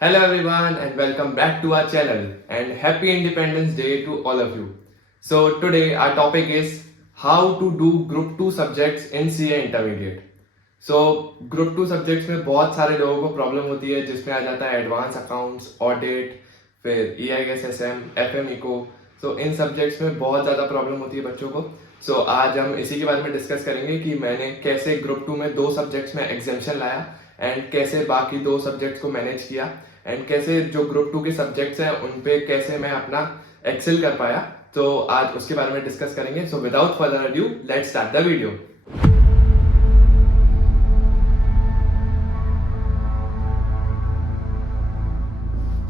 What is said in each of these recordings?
Hello everyone and welcome back to our channel and happy Independence Day to all of you. So today our topic is how to do group 2 subjects in CA intermediate. So group 2 subjects में बहुत सारे लोगों को problem होती है जिसमें आ जाता है एडवांस अकाउंट्स, ऑडिट, फिर EISSM, FM इको. सो इन सब्जेक्ट्स में बहुत ज़्यादा प्रॉब्लम होती है बच्चों को. सो आज हम इसी के बारे में डिस्कस करेंगे कि मैंने कैसे ग्रुप 2 में 2 सब्जेक्ट्स में एग्जामेशन लाया एंड कैसे बाकी 2 सब्जेक्ट्स को मैनेज किया एंड कैसे जो ग्रुप 2 के सब्जेक्ट्स हैं उन पे कैसे मैं अपना एक्सेल कर पाया. तो आज उसके बारे में डिस्कस करेंगे. So without further adieu let's start the video.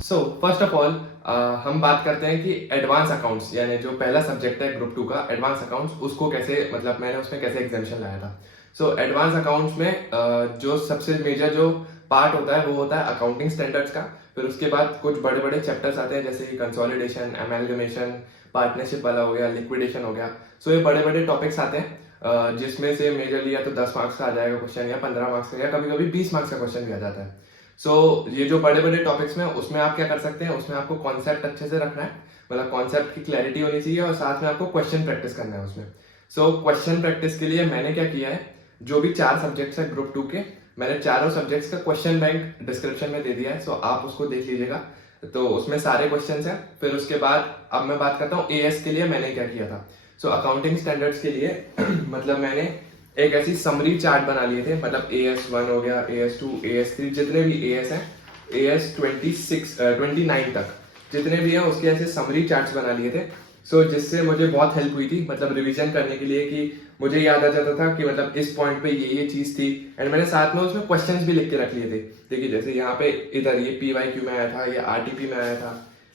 So first of all हम बात करते हैं कि एडवांस अकाउंट्स यानी जो पहला सब्जेक्ट है ग्रुप 2 का एडवांस अकाउंट्स, उसको कैसे मतलब मैंने उसमें कैसे एग्जामेशन लाया था. सो एडवांस अकाउंट्स में जो सबसे मेजर जो पार्ट होता है वो होता है अकाउंटिंग स्टैंडर्ड्स का. फिर उसके बाद कुछ बड़े बड़े चैप्टर्स आते हैं जैसे कि कंसोलिडेशन, एमैलगमेशन, पार्टनरशिप वाला हो गया, लिक्विडेशन हो गया. सो ये बड़े बड़े टॉपिक्स आते हैं जिसमें से मेजरली या तो 10 मार्क्स का आ जाएगा क्वेश्चन या 15 मार्क्स का या कभी कभी 20 मार्क्स का क्वेश्चन भी आ जाता है. सो ये जो बड़े बड़े टॉपिक्स में उसमें आप क्या कर सकते हैं, उसमें आपको कॉन्सेप्ट अच्छे से रखना है, मतलब कॉन्सेप्ट की क्लैरिटी होनी चाहिए और साथ में आपको क्वेश्चन प्रैक्टिस करना है उसमें. सो क्वेश्चन प्रैक्टिस के लिए मैंने क्या किया है, जो भी 4 सब्जेक्ट्स है ग्रुप 2 के, मैंने चारों सब्जेक्ट्स का क्वेश्चन बैंक डिस्क्रिप्शन में दे दिया है. सो आप उसको देख लीजिएगा. तो उसमें सारे क्वेश्चंस हैं. फिर उसके बाद अब मैं बात करता हूँ एएस के लिए मैंने क्या किया था. सो अकाउंटिंग स्टैंडर्ड्स के लिए मतलब मैंने एक ऐसी समरी चार्ट बना लिए थे, मतलब AS1 हो गया, AS2, AS3, जितने भी AS हैं, AS29 तक जितने भी हैं उसके ऐसे समरी चार्ट्स बना लिए थे. सो जिससे मुझे बहुत हेल्प हुई थी मतलब रिवीजन करने के लिए, कि मुझे याद आ जाता था कि मतलब इस पॉइंट पे ये चीज थी. एंड मैंने साथ में उसमें क्वेश्चंस भी लिख के रख लिए थे. देखिए जैसे यहाँ पे इधर ये PYQ में आया था, ये RTP में आया था,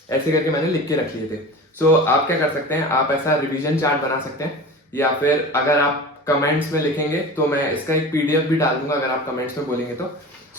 ऐसे करके मैंने लिख के रख लिए थे. सो आप क्या कर सकते हैं, आप ऐसा रिवीजन चार्ट बना सकते हैं, या फिर अगर आप कमेंट्स में लिखेंगे तो मैं इसका एक PDF भी डाल दूंगा अगर आप कमेंट्स में बोलेंगे तो.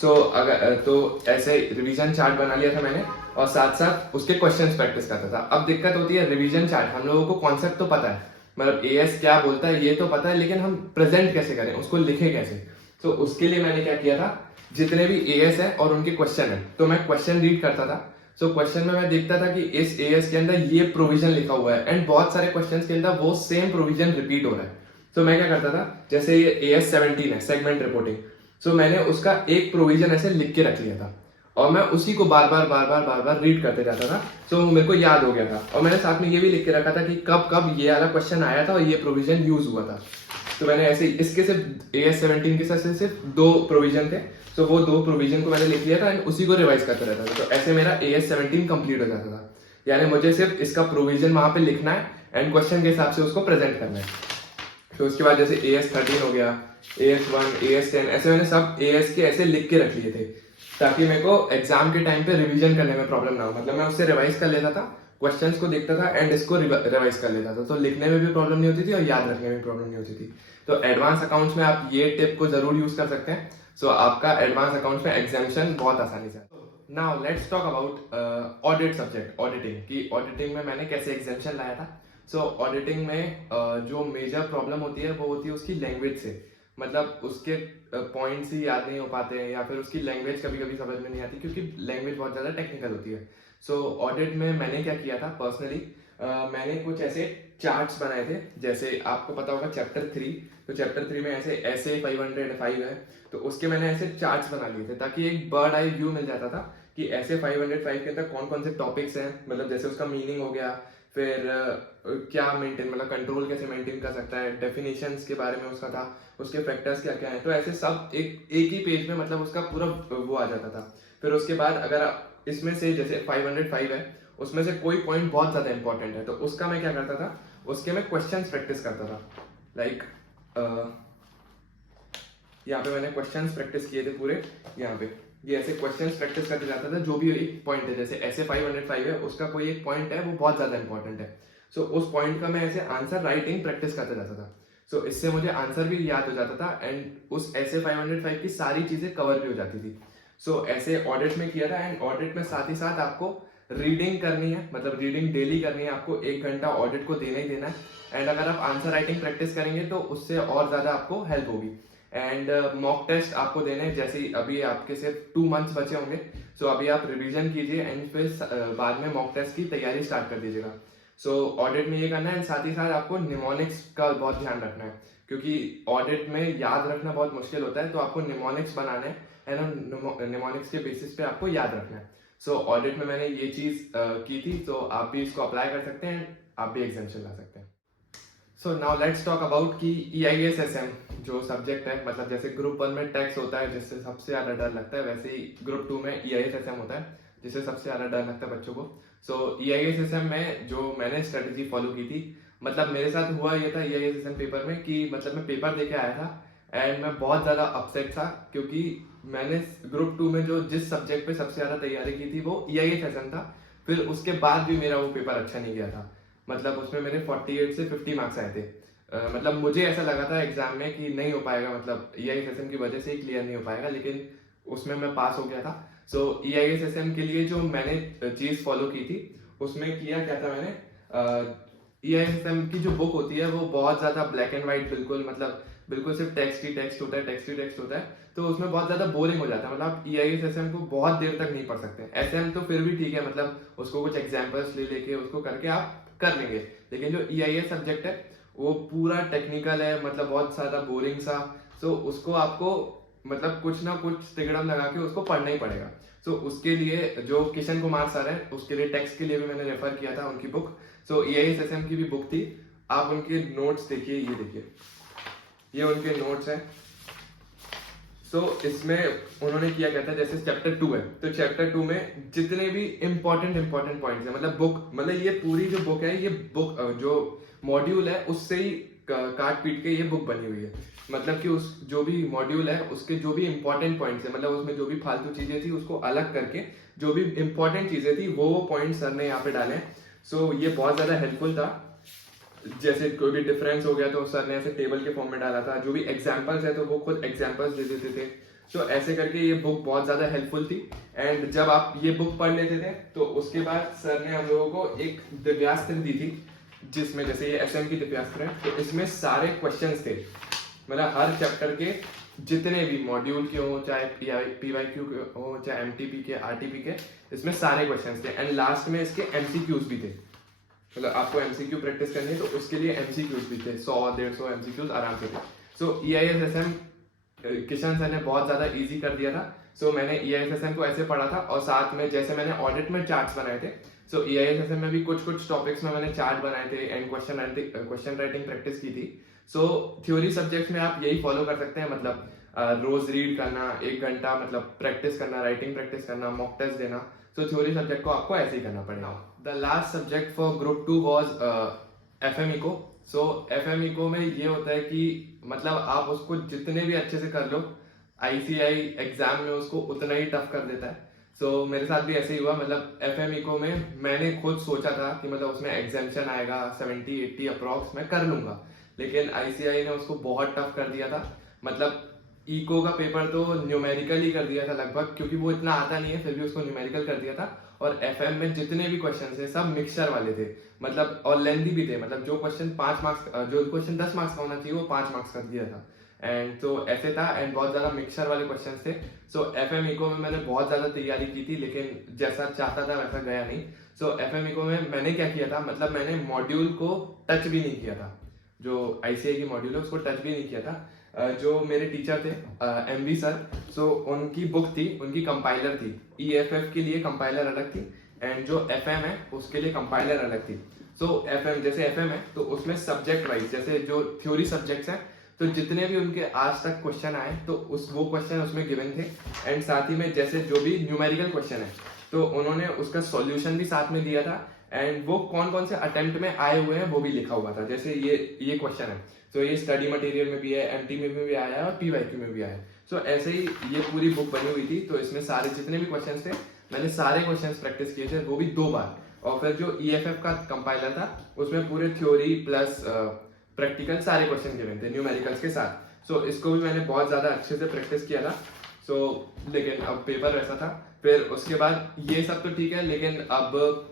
सो अगर तो ऐसे रिवीजन चार्ट बना लिया था मैंने और साथ साथ उसके क्वेश्चंस प्रैक्टिस करता था. अब दिक्कत होती है रिवीजन चार्ट, हम लोगों को कॉन्सेप्ट तो पता है, मतलब AS क्या बोलता है ये तो पता है, लेकिन हम प्रेजेंट कैसे करें, उसको लिखे कैसे. तो उसके लिए मैंने क्या किया था, जितने भी AS है और उनके क्वेश्चन है तो मैं क्वेश्चन रीड करता था. सो क्वेश्चन में मैं देखता था कि इस AS के अंदर ये प्रोविजन लिखा हुआ है एंड बहुत सारे क्वेश्चन के अंदर वो सेम प्रोविजन रिपीट हो रहा है. तो मैं क्या करता था, जैसे ये AS17 है सेगमेंट रिपोर्टिंग, सो मैंने उसका एक प्रोविजन ऐसे लिख के रख लिया था और मैं उसी को बार बार रीड करते जाता था. सो मेरे को याद हो गया था और मैंने साथ में ये भी लिख के रखा था कि कब कब ये वाला क्वेश्चन आया था और ये प्रोविजन यूज हुआ था. तो मैंने ऐसे इसके सिर्फ AS17 के साथ सिर्फ 2 प्रोविजन थे. तो वो 2 प्रोविजन को मैंने लिख लिया था एंड उसी को रिवाइज करता रहता था. तो ऐसे मेरा AS17 कंप्लीट हो जाता था. यानी मुझे सिर्फ इसका प्रोविजन वहां पे लिखना है एंड क्वेश्चन के हिसाब से उसको प्रेजेंट करना है. तो उसके बाद जैसे AS13 हो गया, AS1, AS10, ऐसे मैंने सब AS के ऐसे लिख के रख लिए थे ताकि मेरे को एग्जाम के टाइम पे रिवीजन करने में प्रॉब्लम ना हो. मतलब मैं उससे रिवाइज कर लेता था, क्वेश्चंस को देखता था एंड इसको रिवाइज कर लेता था. तो लिखने में भी प्रॉब्लम नहीं होती थी और याद रखने में भी प्रॉब्लम नहीं होती थी. तो एडवांस अकाउंट्स में आप ये टिप को जरूर यूज कर सकते हैं. सो आपका एडवांस अकाउंट्स में एग्जामिशन बहुत आसानी से. Now let's talk about audit subject, auditing की. ऑडिटिंग में मैंने कैसे एग्जामिशन लाया था. सो ऑडिटिंग में जो मेजर प्रॉब्लम होती है वो होती है उसकी लैंग्वेज से, मतलब उसके पॉइंट्स ही याद नहीं हो पाते हैं या फिर उसकी लैंग्वेज कभी कभी समझ में नहीं आती क्योंकि लैंग्वेज बहुत ज़्यादा टेक्निकल होती है. सो ऑडिट में मैंने क्या किया था पर्सनली, मैंने कुछ ऐसे चार्ट्स बनाए थे. जैसे आपको पता होगा चैप्टर 3, तो चैप्टर 3 में ऐसे 505 है, तो उसके मैंने ऐसे चार्ट्स बना लिए थे ताकि एक बर्ड आई व्यू मिल जाता था कि ऐसे 505 के अंदर कौन कौन से टॉपिक्स हैं, मतलब जैसे उसका मीनिंग हो गया, फिर क्या मेंटेन मतलब कंट्रोल कैसे मेंटेन कर सकता है, डेफिनेशंस के बारे में उसका था, उसके फैक्टर्स क्या क्या है. तो ऐसे सब एक ही पेज में मतलब उसका पूरा वो आ जाता था. फिर उसके बाद अगर इसमें से जैसे 505 है उसमें से कोई पॉइंट बहुत ज्यादा इंपॉर्टेंट है तो उसका मैं क्या करता था, उसके मैं क्वेश्चंस प्रैक्टिस करता था. लाइक यहाँ पे मैंने क्वेश्चंस प्रैक्टिस किए थे पूरे. यहाँ पे ये ऐसे क्वेश्चंस प्रैक्टिस करते जाता था. जो भी एक पॉइंट है, जैसे ऐसे 505 है उसका कोई एक पॉइंट है वो बहुत ज्यादा इंपॉर्टेंट है, सो उस पॉइंट का मैं ऐसे आंसर राइटिंग प्रैक्टिस करते जाता था. सो इससे मुझे आंसर भी याद हो जाता था एंड उस ऐसे 505 की सारी चीजें कवर भी हो जाती थी. सो ऐसे ऑडिट में किया था एंड ऑडिट में साथ ही साथ आपको रीडिंग करनी है, मतलब रीडिंग डेली करनी है आपको. 1 घंटा ऑडिट को देना ही देना है एंड अगर आप आंसर राइटिंग प्रैक्टिस करेंगे तो उससे और ज्यादा आपको हेल्प होगी. एंड मॉक टेस्ट आपको देने हैं, जैसे ही अभी आपके सिर्फ 2 मंथ्स बचे होंगे, सो अभी आप रिवीजन कीजिए एंड फिर बाद में मॉक टेस्ट की तैयारी स्टार्ट कर दीजिएगा। सो ऑडिट में ये करना है, साथ ही साथ आपको निमोनिक्स का बहुत ध्यान रखना है, क्योंकि ऑडिट में याद रखना बहुत मुश्किल होता है, तो आपको निमोनिक्स बनाना है एंड निमोनिक्स के बेसिस पे आपको याद रखना है। सो ऑडिट में मैंने ये चीज की थी, तो आप भी इसको अप्लाई कर सकते हैं, आप भी एग्जाम्शन ला सकते हैं। So now let's talk about कि EISSM जो सब्जेक्ट है, मतलब जैसे ग्रुप 1 में टैक्स होता है जिससे सबसे ज्यादा डर लगता है, वैसे ही ग्रुप 2 में EISSM होता है जिससे सबसे ज्यादा डर लगता है बच्चों को। सो EISSM में जो मैंने स्ट्रेटेजी फॉलो की थी, मतलब मेरे साथ हुआ ये था EISSM पेपर में कि मतलब मैं पेपर दे के आया था एंड मैं बहुत ज्यादा अपसेट था, क्योंकि मैंने ग्रुप 2 में जो जिस सब्जेक्ट पे सबसे ज्यादा तैयारी की थी वो EISSM था। फिर उसके बाद भी मेरा वो पेपर अच्छा नहीं गया था, मतलब उसमें मेरे 48 से 50 मार्क्स आए थे। मतलब मुझे ऐसा लगा था एग्जाम में कि नहीं हो पाएगा, मतलब EISSM की वजह से ही क्लियर नहीं हो पाएगा, लेकिन उसमें मैं पास हो गया था। सो EISSM के लिए जो मैंने चीज फॉलो की थी, उसमें किया क्या था मैंने, EISSM की जो बुक होती है वो बहुत ज्यादा ब्लैक एंड व्हाइट, बिल्कुल मतलब बिल्कुल सिर्फ टेक्स्ट ही टेक्स्ट होता है, टेक्स्ट ही टेक्स्ट होता है, तो उसमें बहुत ज्यादा बोरिंग हो जाता है, मतलब आप EISSM को बहुत देर तक नहीं पढ़ सकते। SM तो फिर भी ठीक है, मतलब उसको कुछ एग्जाम्पल्स ले लेके उसको करके आप कर लेंगे, लेकिन जो EIS सब्जेक्ट है वो पूरा टेक्निकल है, मतलब बहुत ज्यादा बोरिंग सा। सो उसको आपको मतलब कुछ ना कुछ तिगड़म लगा के उसको पढ़ना ही पड़ेगा। सो उसके लिए जो किशन कुमार सर है, उसके लिए टेक्स्ट के लिए भी मैंने रेफर किया था उनकी बुक। सो EISSM की भी बुक थी, आप उनके नोट्स देखिए, ये देखिए, ये उनके नोट्स हैं। सो इसमें उन्होंने किया क्या था, जैसे चैप्टर 2 है, तो चैप्टर 2 में जितने भी इंपॉर्टेंट पॉइंट्स है, मतलब बुक, मतलब ये पूरी जो बुक है, ये बुक जो मॉड्यूल है उससे ही काट पीट के ये बुक बनी हुई है। मतलब कि उस जो भी मॉड्यूल है उसके जो भी इंपॉर्टेंट पॉइंट्स है, मतलब उसमें जो भी फालतू चीजें थी उसको अलग करके जो भी इंपॉर्टेंट चीजें थी वो पॉइंट सर ने यहाँ पे डाले। सो ये बहुत ज्यादा हेल्पफुल था। जैसे कोई भी डिफरेंस हो गया तो सर ने ऐसे टेबल के फॉर्म में डाला था, जो भी एग्जांपल्स है तो वो खुद एग्जांपल्स दे देते थे। तो ऐसे करके ये बुक बहुत ज्यादा हेल्पफुल थी। एंड जब आप ये बुक पढ़ लेते थे तो उसके बाद सर ने हम लोगों को एक दिव्यास्त्र दी थी, जिसमें जैसे ये SM की दिव्यास्त्र है, तो इसमें सारे क्वेश्चंस थे, मतलब हर चैप्टर के जितने भी मॉड्यूल के हो, चाहे PYQ के हो, चाहे MTP के, RTP के, इसमें सारे क्वेश्चंस थे। एंड लास्ट में इसके MCQs भी थे, मतलब आपको MCQ प्रैक्टिस करनी है तो उसके लिए MCQs भी थे, 100-150 MCQs आराम से थे। सो EISSM किशन सर ने बहुत ज्यादा इजी कर दिया था। सो मैंने EISSM को ऐसे पढ़ा था, और साथ में जैसे मैंने ऑडिट में चार्ट्स बनाए थे, सो EISSM में भी कुछ टॉपिक्स में मैंने चार्ट बनाए थे एंड क्वेश्चन राइटिंग प्रैक्टिस की थी। सो थ्योरी सब्जेक्ट्स में आप यही फॉलो कर सकते हैं, मतलब रोज रीड करना, 1 घंटा मतलब प्रैक्टिस करना, राइटिंग प्रैक्टिस करना, मॉक टेस्ट देना। सो थ्योरी सब्जेक्ट को आपको ऐसे ही करना पड़ेगा। The last subject for group 2 was FM eco. So FM eco में ये होता है कि मतलब आप उसको जितने भी अच्छे से कर लो, ICI एग्जाम में उसको उतना ही टफ कर देता है। सो मेरे साथ भी ऐसे ही हुआ, मतलब FM इको में मैंने खुद सोचा था कि मतलब उसमें एग्जाम्शन आएगा 70-80 अप्रॉक्स, मैं कर लूंगा, लेकिन ICI ने उसको बहुत टफ कर दिया था। मतलब इको का पेपर तो न्यूमेरिकल ही कर दिया था लगभग, क्योंकि वो इतना आता नहीं है, फिर भी उसको न्यूमेरिकल कर दिया था। और FM में जितने भी क्वेश्चन थे सब मिक्सचर वाले थे, मतलब और लेंथी भी थे, मतलब जो क्वेश्चन 5 मार्क्स, जो क्वेश्चन 10 मार्क्स का होना चाहिए वो 5 मार्क्स कर दिया था। एंड तो ऐसे था, एंड बहुत ज्यादा मिक्सचर वाले क्वेश्चन थे। सो FM इको में मैंने बहुत ज्यादा तैयारी की थी, लेकिन जैसा चाहता था वैसा गया नहीं। सो FM इको में मैंने क्या किया था, मतलब मैंने मॉड्यूल को टच भी नहीं किया था, जो ICI की मॉड्यूल है उसको टच भी नहीं किया था। जो मेरे टीचर थे MV सर, सो उनकी बुक थी, उनकी कंपाइलर थी, EFF के लिए कंपाइलर अलग थी एंड जो FM है उसके लिए कंपाइलर अलग थी। सो FM जैसे FM है तो उसमें सब्जेक्ट वाइज, जैसे जो थ्योरी सब्जेक्ट्स हैं, तो जितने भी उनके आज तक क्वेश्चन आए तो वो क्वेश्चन उसमें गिवन थे। एंड साथ ही में जैसे जो भी न्यूमेरिकल क्वेश्चन है तो उन्होंने उसका सॉल्यूशन भी साथ में दिया था, एंड वो कौन कौन से अटेम्प्ट में आए हुए हैं वो भी लिखा हुआ था। जैसे ये क्वेश्चन है तो ये स्टडी मटेरियल में भी है, MTP में भी आया है और PYQ में भी आया है। सो ऐसे ही ये पूरी बुक बनी हुई थी, तो इसमें सारे जितने भी क्वेश्चन थे मैंने सारे क्वेश्चन प्रैक्टिस किए थे, वो भी 2 बार। और फिर जो EFF का कंपाइलर था उसमें पूरे थ्योरी प्लस प्रैक्टिकल सारे क्वेश्चन गिवन थे न्यूमेरिकल्स के साथ। सो इसको भी मैंने बहुत ज्यादा अच्छे से प्रैक्टिस किया था। सो लेकिन अब पेपर वैसा था। फिर उसके बाद ये सब तो ठीक है, लेकिन अब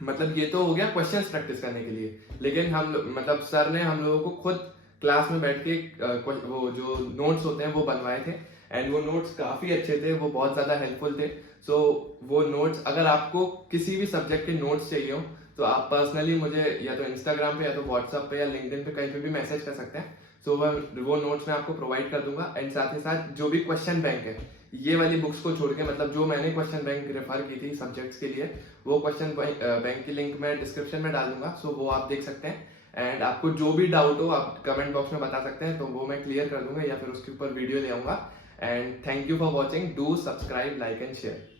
मतलब ये तो हो गया क्वेश्चंस प्रैक्टिस करने के लिए, लेकिन हम मतलब सर ने हम लोगों को खुद क्लास में बैठ के वो जो नोट्स होते हैं वो बनवाए थे, एंड वो नोट्स काफी अच्छे थे, वो बहुत ज्यादा हेल्पफुल थे। सो वो नोट्स, अगर आपको किसी भी सब्जेक्ट के नोट्स चाहिए हो तो आप पर्सनली मुझे या तो इंस्टाग्राम पे या तो व्हाट्सएप पे या लिंक्डइन पे कहीं पे भी मैसेज कर सकते हैं। सो वो नोट्स मैं आपको प्रोवाइड कर दूंगा। एंड साथ ही साथ जो भी क्वेश्चन बैंक है, ये वाली बुक्स को छोड़ के, मतलब जो मैंने क्वेश्चन बैंक रेफर की थी सब्जेक्ट्स के लिए, वो क्वेश्चन बैंक की लिंक मैं डिस्क्रिप्शन में डाल दूंगा। सो वो आप देख सकते हैं। एंड आपको जो भी डाउट हो आप कमेंट बॉक्स में बता सकते हैं, तो वो मैं क्लियर कर दूंगा या फिर उसके ऊपर वीडियो ले आऊंगा। And thank you for watching, do subscribe, like and share.